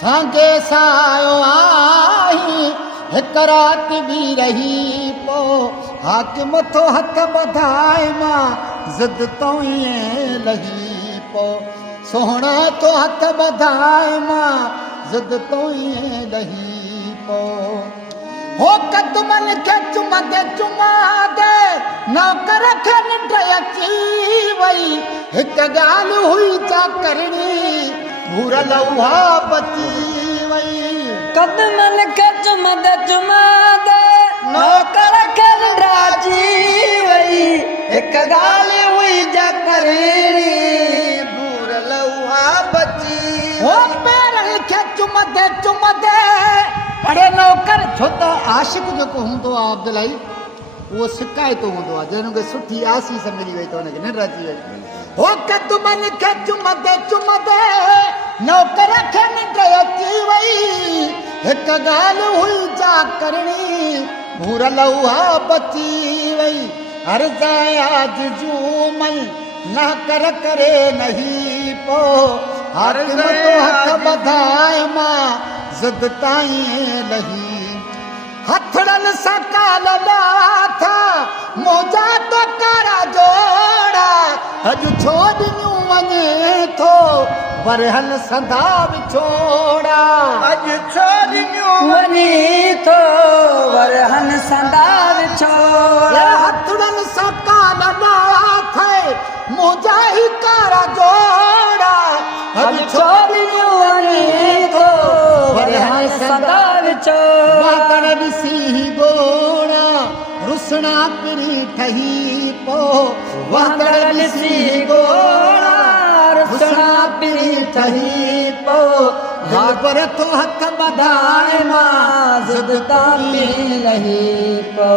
सांगे सायो आई हिक रात भी रही पो हाकिम तो हथ बधाए मां ज़िद तो ईअं लही पो सोहणा तो हथ बधाए मां ज़िद तो ईअं लही पो हो कदमन खे चुमंदे चुमांदे नौकर खे निंड अची वई हिक ॻाल्हि हुई चा करणी भूरल उहा बची वई कदमन खे चुमंदे चुमांदे नौकर खे निंड अची वई हिक ॻाल्हि हुई चा करणी भूरल उहा बची हो पेरनि खे चुमंदे चुमंदे अड़े नौकर छो त आशिक़ जेको हूंदो आहे अब्दुलाई उहो शिकायतो हूंदो आहे जंहिं खे सुठी आसीस मिली वई त हुनखे निंड अची वई हो कदमन खे चुमंदे चुमंदे नौकर खे निंड अची वई हिक ॻाल्हि हुई जा करणी भूरल उहा बची वई अर्ज़ायाज जूमल ना कर करे नहीं पो हाकिम तो हथ बधाए मां ज़िद ताईं लही हथड़नि सां काल लाथा मोजा तो कारा जोड़ा अॼु छो ॾिनियूं वञे थो वरहन संधा विछोड़ा अॼु छो ॾिनियूं वञे थो वरहन संधा विछोड़ा हथड़नि सां काल लाथा मोजा ही कारा जोड़ा अॼु छो ॾिनियूं वञे थो वरहन संधा विछोड़ा वातड़ ॾिसी गोड़ा रुसणा पिरी ठही पो वातड़ ॾिसी गोड़ा रुसणा पिरी ठही पो दिल पर तो हथ बधाए मां ज़िद ताईं लही पो